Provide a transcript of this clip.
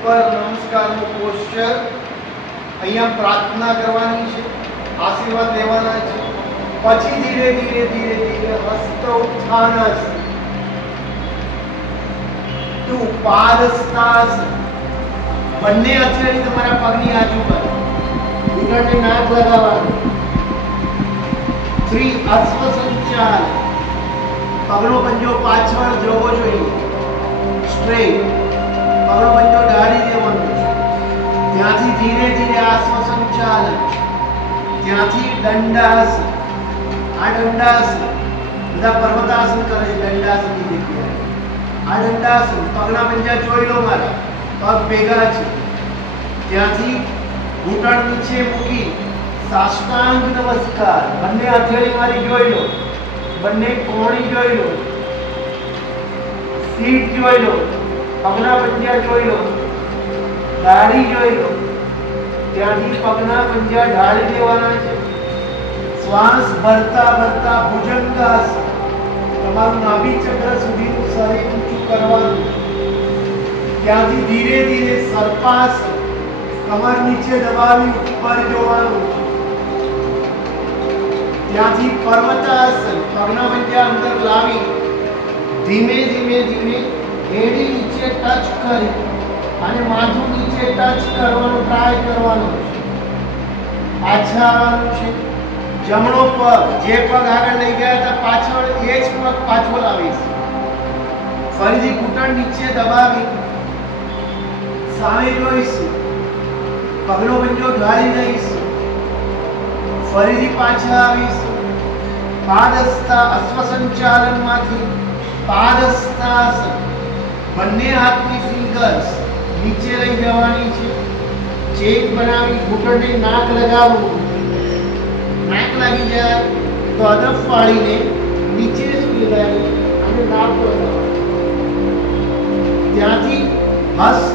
ઉપર નમસ્કારનું પોસ્ચર, અહીંયા પ્રાર્થના કરવાની છે, આશીર્વાદ લેવાના છે, પછી ધીરે ધીરે ધીરે ધીરે હસ્ત ઉત્થાનસ ટુ પાદસ્તાસન. બંને હથેળી તમારા પગની આજુબાજુ, ઘૂંટણને નાક લગાવવાનું. 3 અશ્વ સંચાલ, પગનો પંજો પાછળ જવો જોઈએ, સ્ટ્રેટ, પગનો પંજો ઢાળી દેવાનો છે. ત્યાંથી ધીરે ધીરે અશ્વ સંચાલન, ત્યાંથી દંડાસન. આ દંડાસન બધા પર્વતાસન કરે છે, દંડાસનની જગ્યાએ આ દંડાસન. પગના પંજા જોઈ લો, મારા પગ ભેગા છે. ત્યાંથી ઘૂંટણ નીચે મૂકી સાષ્ટાંગ નમસ્કાર. બંને હથેળી મારી જોઈ લો, બંને કોણી જોઈ લો, સીટ જોઈ લો, પગના પંજા જોઈ લો, દાઢી જોઈ લો. ત્યાંથી પગના પંજા ઢાળી દેવાના છે. શ્વાસ ભરતા ભરતા ભુજંગાસન, તમારું નાભી ચક્ર સુધીનું શરીર ઊંચું કરવાનું. ત્યાંથી ધીરે ધીરે સર્પાસન, કમર નીચે દબાવી ઉપર જોવાનું. ત્યાંથી પર્વતાસન, પગના પંજા અંદર લાવી ધીમે ધીમે ધીમે એડી નીચે ટચ કરી અને માથું નીચે ટચ કરવાનો ટ્રાય કરવાનો છે. પાછા આવવાનું છે. જમણો પગ, જે પગ આગળ લઈ ગયા હતા પાછળ, એ જ પગ પાછો લાવીશ. ફરીથી ઘૂંટણ નીચે દબાવી સામે જોઈશું, પગનો પંજો ઢાળી દઈશું. ફરીથી પાછા આવીશું. પાદસ્થા અશ્વ સંચાલનમાંથી પાદસ્થાસન, બંને હાથની ફિંગર્સ નીચે લઈ જવાની છે. ચેક બનાવી ઘૂંટણને નાક લગાવવું. નાક લાગી જાય તો અદબ વાળીને નીચે સુઈ જાય અને નાક લગાવવાનું. ત્યાંથી હસ્ત